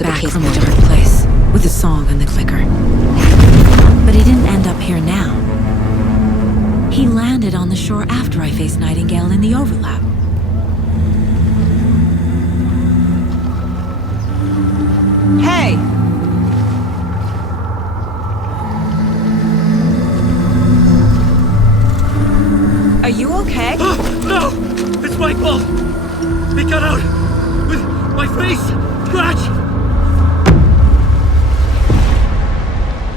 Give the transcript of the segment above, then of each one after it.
back from a dark place with a song on the clicker. But he didn't end up here now. He landed on the shore after I faced Nightingale in the overlap. Hey! Are you okay? No! It's my fault! He got out with my face scratch!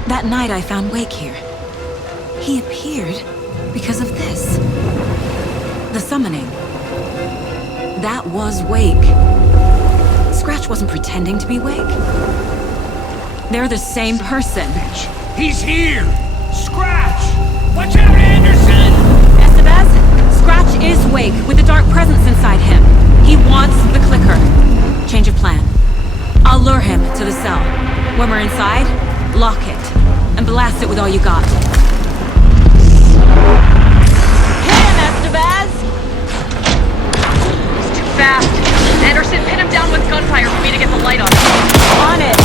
That night I found Wake here. He appeared because of this. The summoning. That was Wake. Scratch wasn't pretending to be Wake. They're the same person. He's here! Scratch! Watch out, Anderson! Estevez, Scratch is Wake with a dark presence inside him. He wants the clicker. Change of plan. I'll lure him to the cell. When we're inside, lock it and blast it with all you got. Hit him, Estevez! He's too fast. Anderson, pin him down with gunfire for me to get the light on him. On it!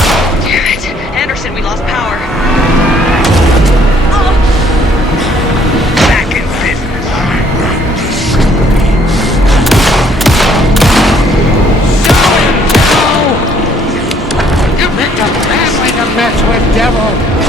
Damn it. Anderson, we lost power. Back in business. You picked a family to mess with, devil!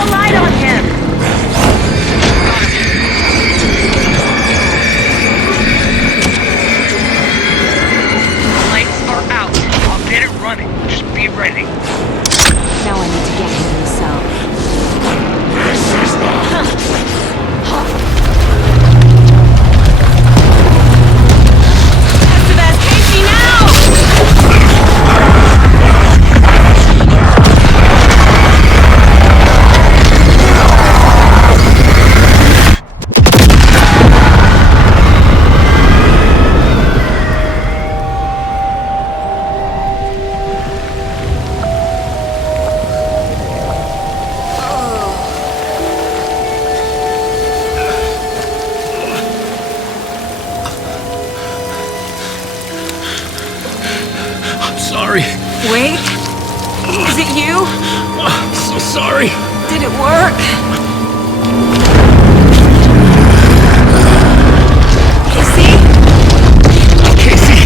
the light on him! The lights are out. I'll get it running. Just be ready. Now I need to get him in the cell. Estevez, Casey, now! Sorry. Wait, is it you? I'm so sorry. Did it work? Casey? Casey!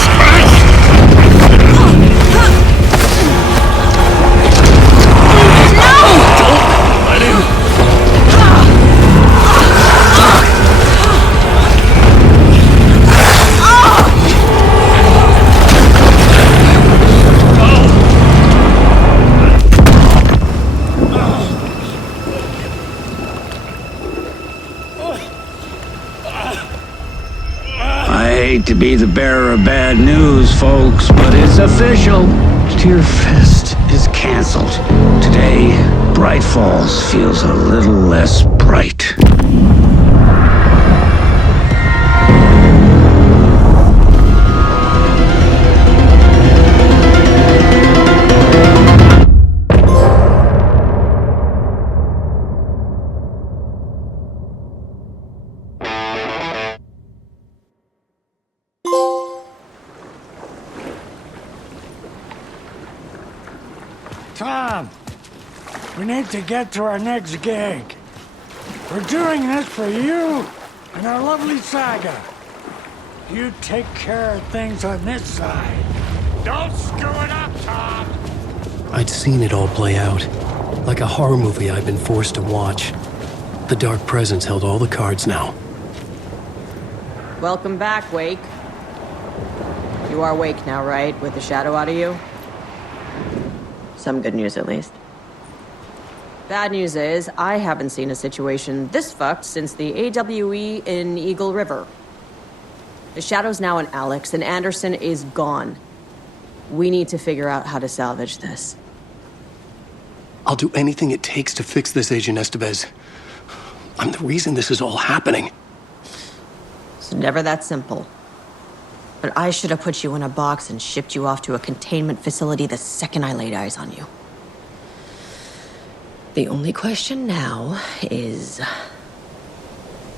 Scratch! Don't let him! I hate to be the bearer of bad news, folks, but it's official. Tearfest is canceled. Today, Bright Falls feels a little less bright. Tom, we need to get to our next gig. We're doing this for you and our lovely saga. You take care of things on this side. Don't screw it up, Tom! I'd seen it all play out. Like a horror movie I'd been forced to watch. The Dark Presence held all the cards now. Welcome back, Wake. You are Wake now, right? With the shadow out of you? Some good news, at least. Bad news is, I haven't seen a situation this fucked since the AWE in Eagle River. The shadow's now in Alex, and Anderson is gone. We need to figure out how to salvage this. I'll do anything it takes to fix this, Agent Estevez. I'm the reason this is all happening. It's never that simple. But I should have put you in a box and shipped you off to a containment facility the second I laid eyes on you. The only question now is,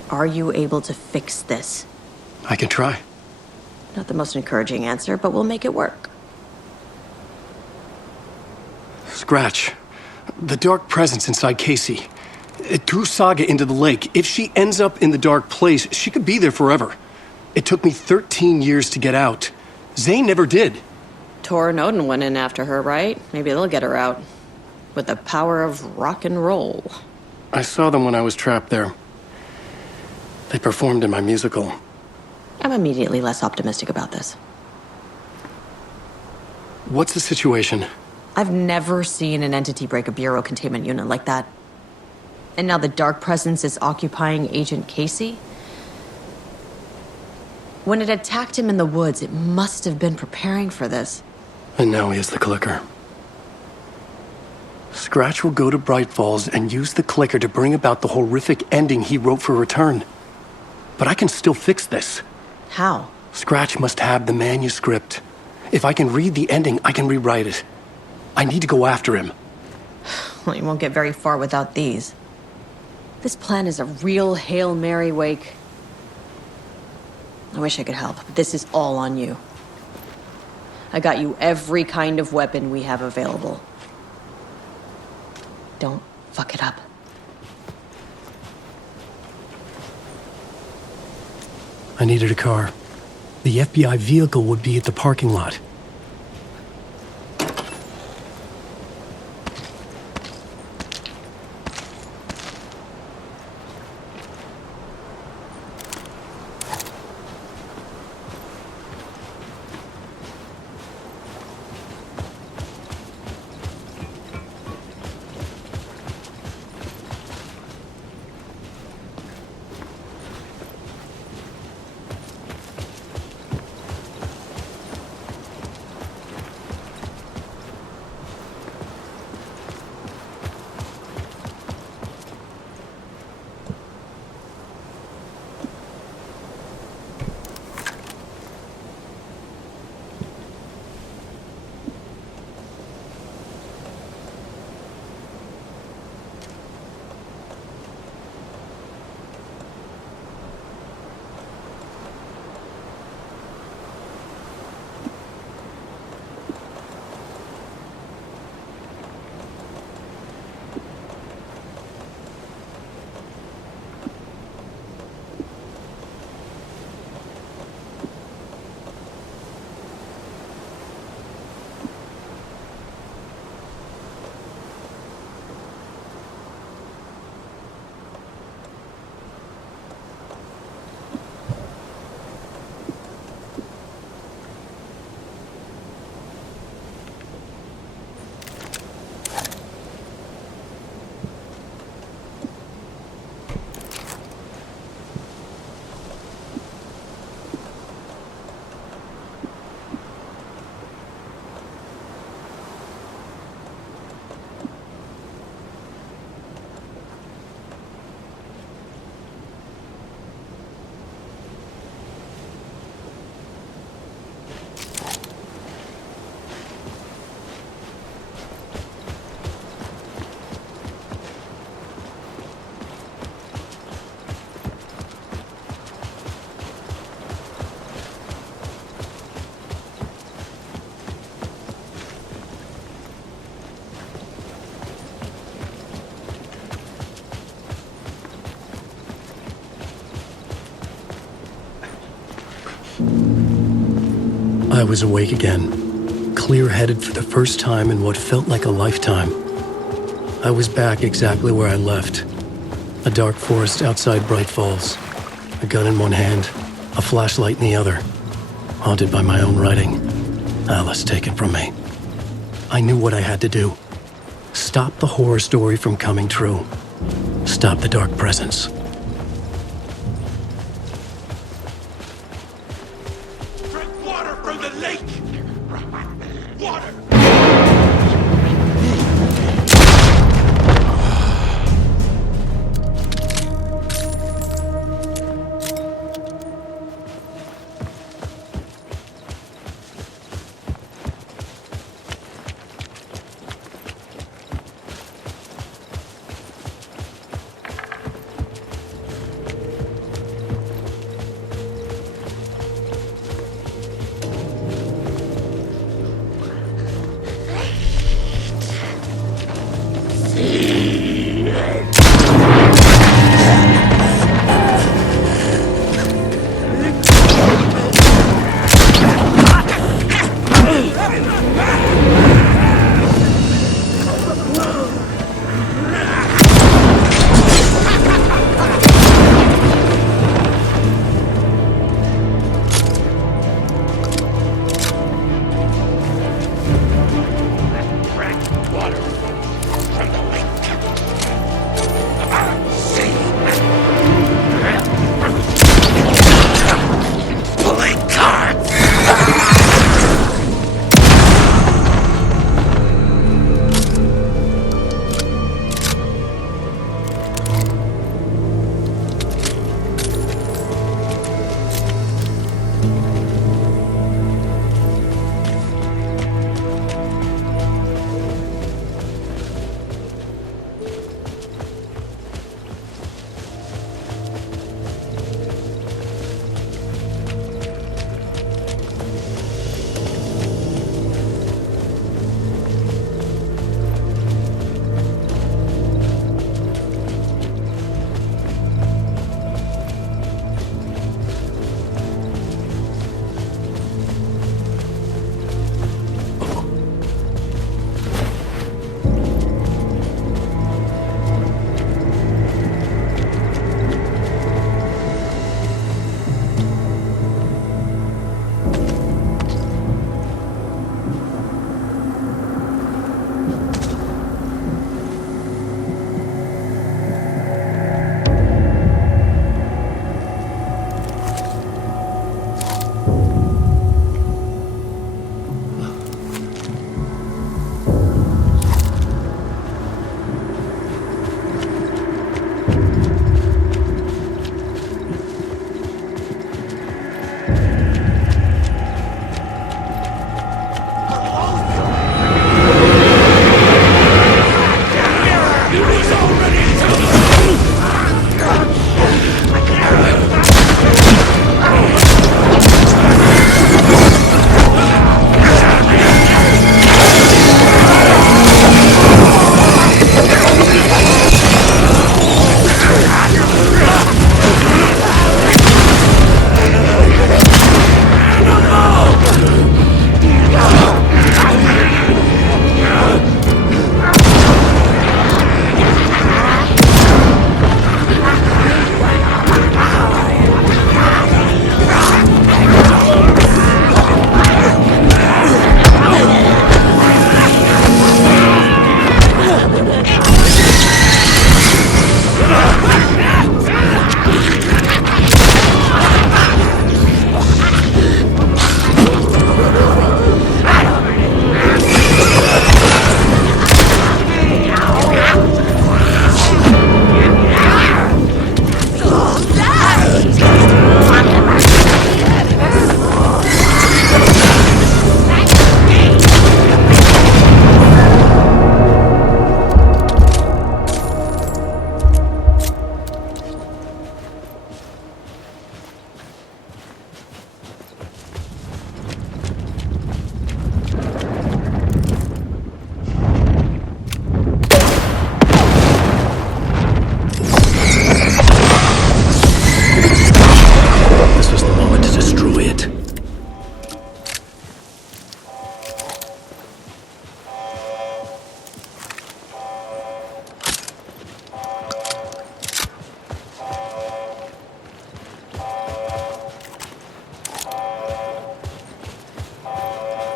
are you able to fix this? I can try. Not the most encouraging answer, but we'll make it work. Scratch. The Dark Presence inside Casey. It threw Saga into the lake. If she ends up in the dark place, she could be there forever. It took me 13 years to get out. Zane never did. Tor and Odin went in after her, right? Maybe they'll get her out. With the power of rock and roll. I saw them when I was trapped there. They performed in my musical. I'm immediately less optimistic about this. What's the situation? I've never seen an entity break a bureau containment unit like that. And now the Dark Presence is occupying Agent Casey? When it attacked him in the woods, it must have been preparing for this. And now he has the clicker. Scratch will go to Bright Falls and use the clicker to bring about the horrific ending he wrote for Return. But I can still fix this. How? Scratch must have the manuscript. If I can read the ending, I can rewrite it. I need to go after him. Well, you won't get very far without these. This plan is a real Hail Mary, Wake. I wish I could help, but this is all on you. I got you every kind of weapon we have available. Don't fuck it up. I needed a car. The FBI vehicle would be at the parking lot. I was awake again, clear-headed for the first time in what felt like a lifetime. I was back exactly where I left. A dark forest outside Bright Falls. A gun in one hand, a flashlight in the other. Haunted by my own writing. Alice taken from me. I knew what I had to do. Stop the horror story from coming true. Stop the dark presence. Drink water from the lake! Water!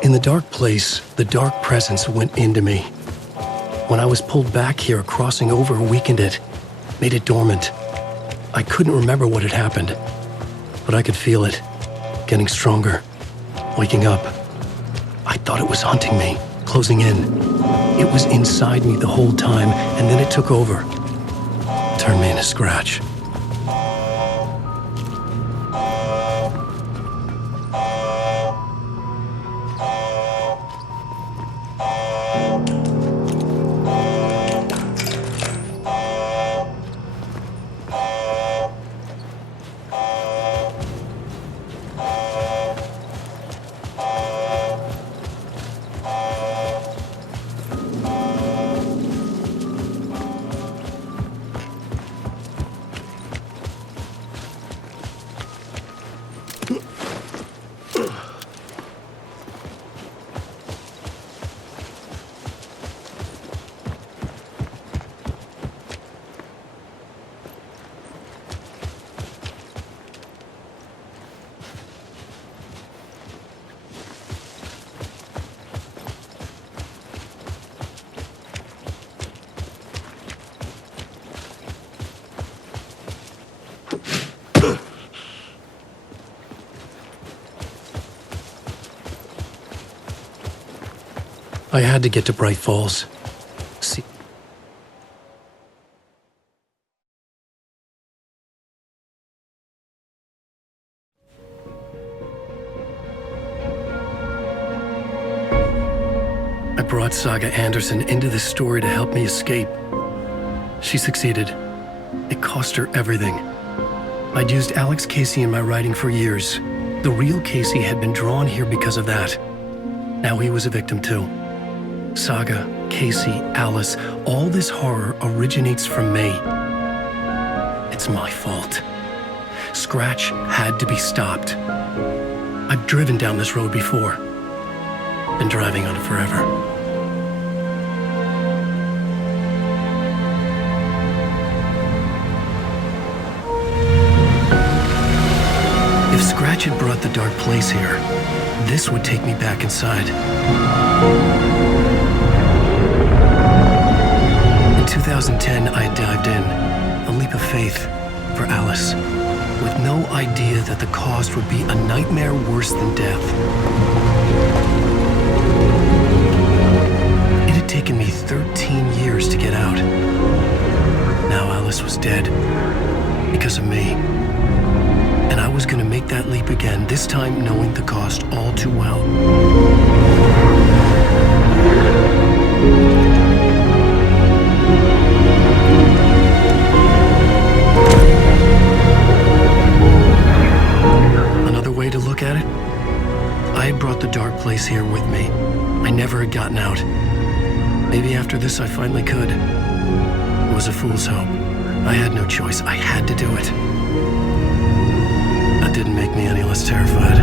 In the dark place, the dark presence went into me. When I was pulled back here, crossing over weakened it, made it dormant. I couldn't remember what had happened, but I could feel it, getting stronger, waking up. I thought it was hunting me, closing in. It was inside me the whole time, and then it took over. Turned me into Scratch. I had to get to Bright Falls. See, I brought Saga Anderson into this story to help me escape. She succeeded. It cost her everything. I'd used Alex Casey in my writing for years. The real Casey had been drawn here because of that. Now he was a victim too. Saga, Casey, Alice, all this horror originates from me. It's my fault. Scratch had to be stopped. I've driven down this road before. Been driving on it forever. If Scratch had brought the dark place here, this would take me back inside. In 2010, I dived in, a leap of faith for Alice, with no idea that the cost would be a nightmare worse than death. It had taken me 13 years to get out. Now Alice was dead, because of me. And I was going to make that leap again, this time knowing the cost all too well. Another way to look at it, I had brought the dark place here with me. I never had gotten out. Maybe after this I finally could. It was a fool's hope. I had no choice. I had to do it. That didn't make me any less terrified.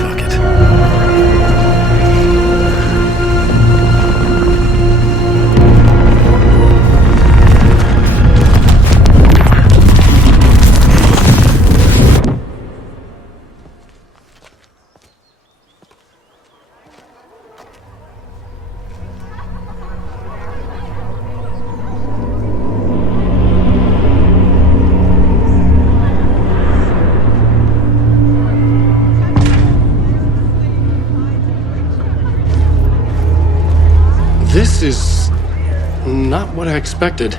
Fuck it. This is not what I expected.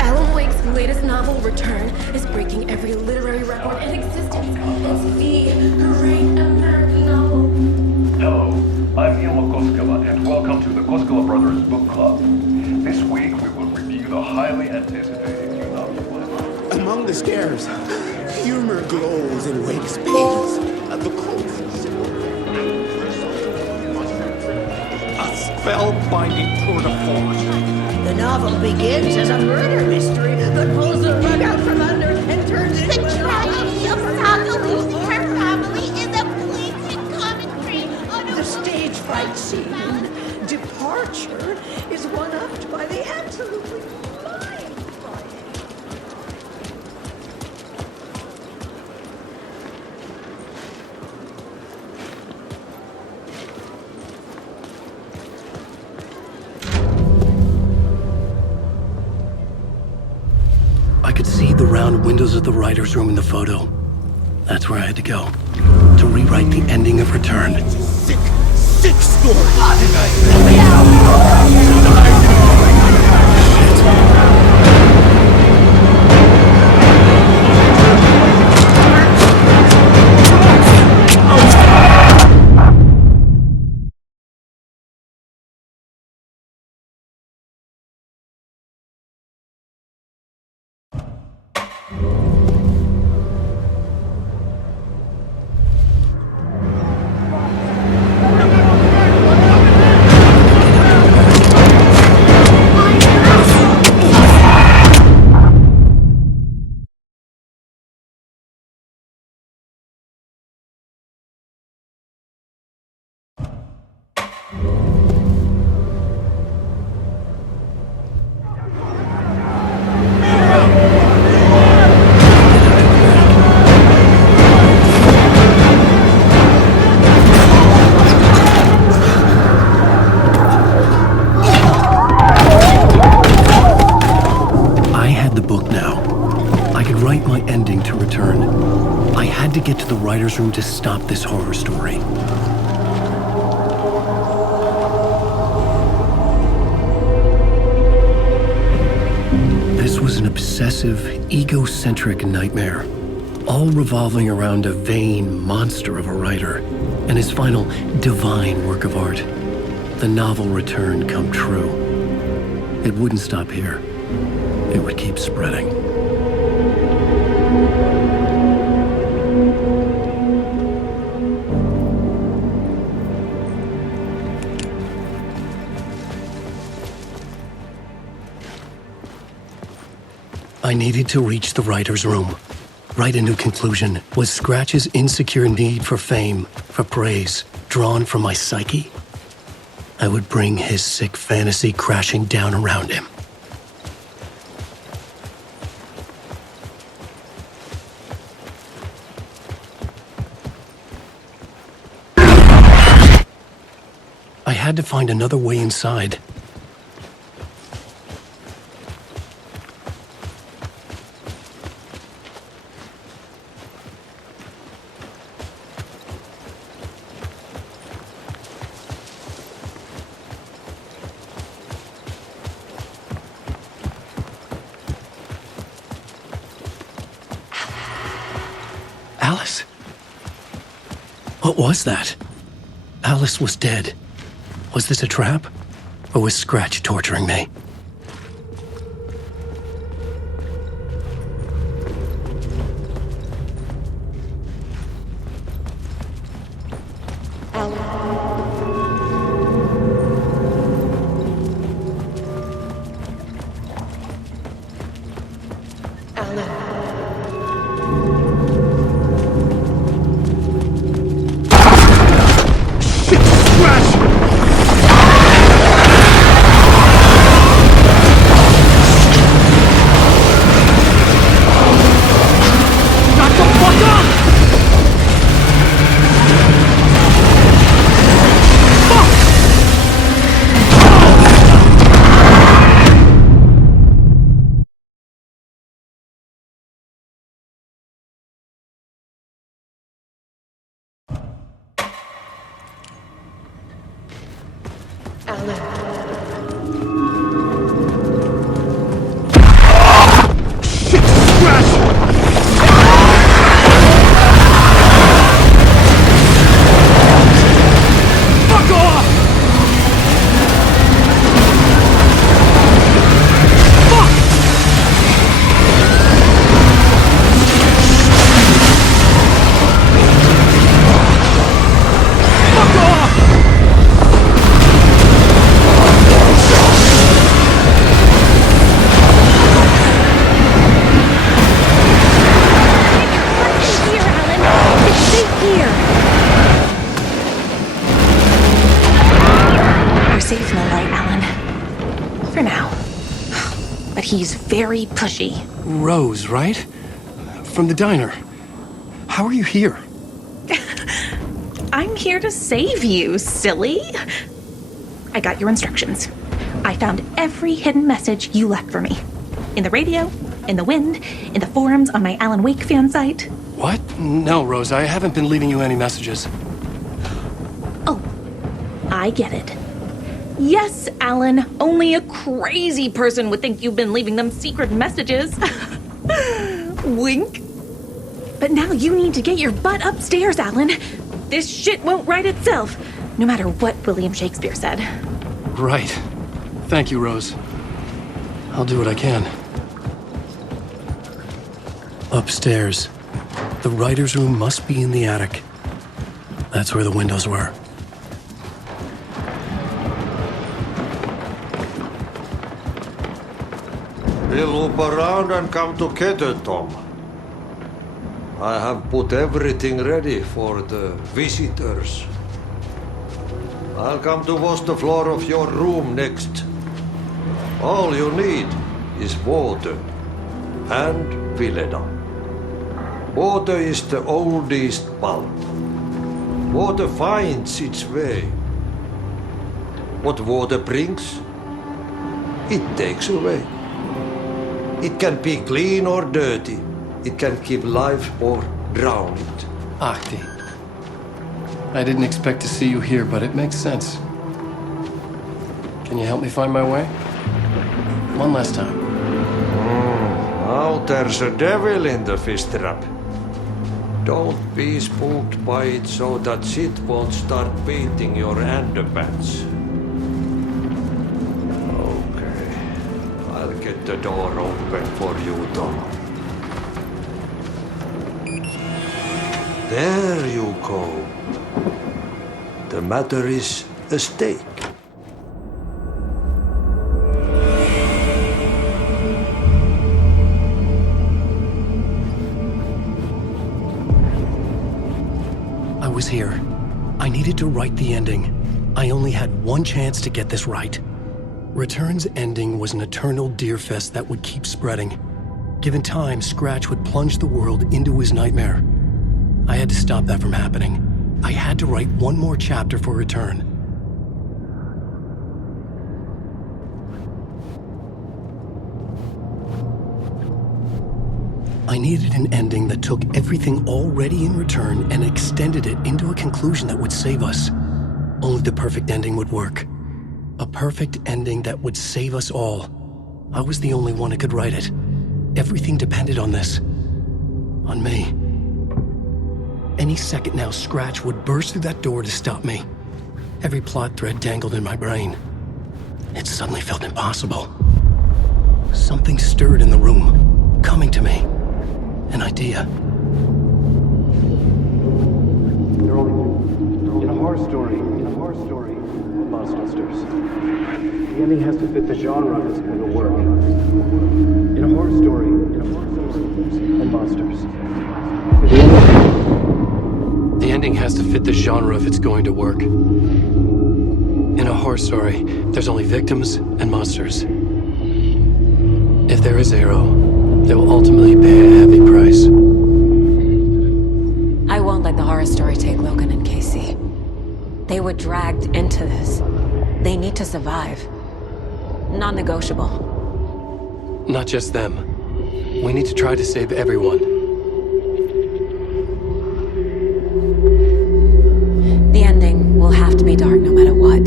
Alan Wake's latest novel, Return, is breaking every literary record in existence. It's the great American novel. Hello, I'm Ilmo Koskela, and welcome to the Koskela Brothers Book Club. This week we will review the highly anticipated new novel. Among the scares, humor glows in Wake's pages. The corpses. A spellbinding tour de force. The novel begins as a murder mystery, but pulls the rug out from under and turns it into the tragedy of Saga losing her family is a poignant commentary on the stage fight scene. Departure is one-upped by the end. absolutely mind-blowing. I could see the round windows of the writer's room in the photo. That's where I had to go, to rewrite the ending of Return. Sick, sick story. To get to the writer's room to stop this horror story. This was an obsessive, egocentric nightmare, all revolving around a vain monster of a writer and his final divine work of art, the novel Return come true. It wouldn't stop here. It would keep spreading. I needed to reach the writer's room. Write a new conclusion. Was Scratch's insecure need for fame, for praise, drawn from my psyche? I would bring his sick fantasy crashing down around him. I had to find another way inside. Alice? What was that? Alice was dead. Was this a trap? Or was Scratch torturing me? he's very pushy. Rose, right? From the diner. How are you here? I'm here to save you, silly. I got your instructions. I found every hidden message you left for me. In the radio, in the wind, in the forums on my Alan Wake fan site. What? No, Rose, I haven't been leaving you any messages. Oh, I get it. Yes, Alan, only a crazy person would think you've been leaving them secret messages. Wink. But now you need to get your butt upstairs, Alan. This shit won't right itself, no matter what William Shakespeare said. Right. Thank you, Rose. I'll do what I can. Upstairs. The writer's room must be in the attic. That's where the windows were. We'll loop around and come together, Tom. I have put everything ready for the visitors. I'll come to wash the floor of your room next. All you need is water and Vileda. Water is the oldest bulb. Water finds its way. What water brings, it takes away. It can be clean or dirty. It can keep life or drown it. Ahti. I didn't expect to see you here, but it makes sense. Can you help me find my way? One last time. Now there's a devil in the fish trap. Don't be spooked by it so that shit won't start beating your underpants. Okay. I'll get the door open for you, Tom. There you go. The matter is a stake. I was here. I needed to write the ending. I only had one chance to get this right. Return's ending was an eternal deerfest that would keep spreading. Given time, Scratch would plunge the world into his nightmare. I had to stop that from happening. I had to write one more chapter for Return. I needed an ending that took everything already in Return and extended it into a conclusion that would save us. Only the perfect ending would work. A perfect ending that would save us all. I was the only one who could write it. Everything depended on this. On me. Any second now, Scratch would burst through that door to stop me. Every plot thread dangled in my brain. It suddenly felt impossible. Something stirred in the room, coming to me. An idea. In a horror story, monsters. The ending has to fit the genre that's going to work. In a horror story, and monsters. The ending has to fit the genre if it's going to work. In a horror story, there's only victims and monsters. If there is a hero, they will ultimately pay a heavy price. I won't let the horror story take Logan and Casey. They were dragged into this. They need to survive. Non-negotiable. Not just them. We need to try to save everyone. The ending will have to be dark no matter what.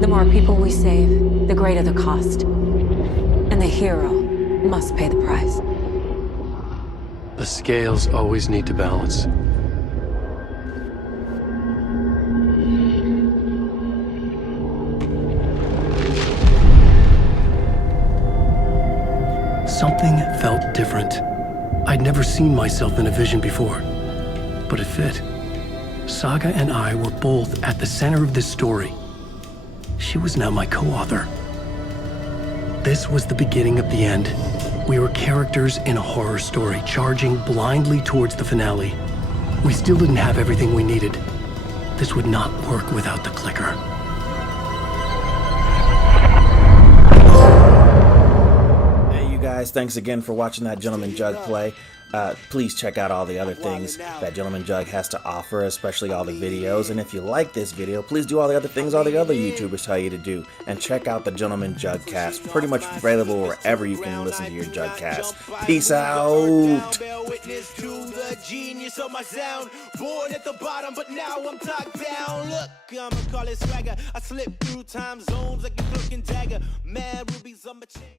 The more people we save, the greater the cost. And the hero must pay the price. The scales always need to balance. Something felt different. I'd never seen myself in a vision before, but it fit. Saga and I were both at the center of this story. She was now my co-author. This was the beginning of the end. We were characters in a horror story, charging blindly towards the finale. We still didn't have everything we needed. This would not work without the clicker. 1, guys, thanks again for watching that Gentleman Jug play. Please check out all the other things that Gentleman Jug has to offer, especially all the videos. And if you like this video, please do all the other things all the other YouTubers tell you to do. And check out the Gentleman Jug cast, pretty much available wherever you can listen to your Jug cast. Peace out! Genius of my sound, born at the bottom, but now I'm top down. Look, I'ma call it swagger. I slip through time zones like a cloak and dagger. Mad rubies on my chain.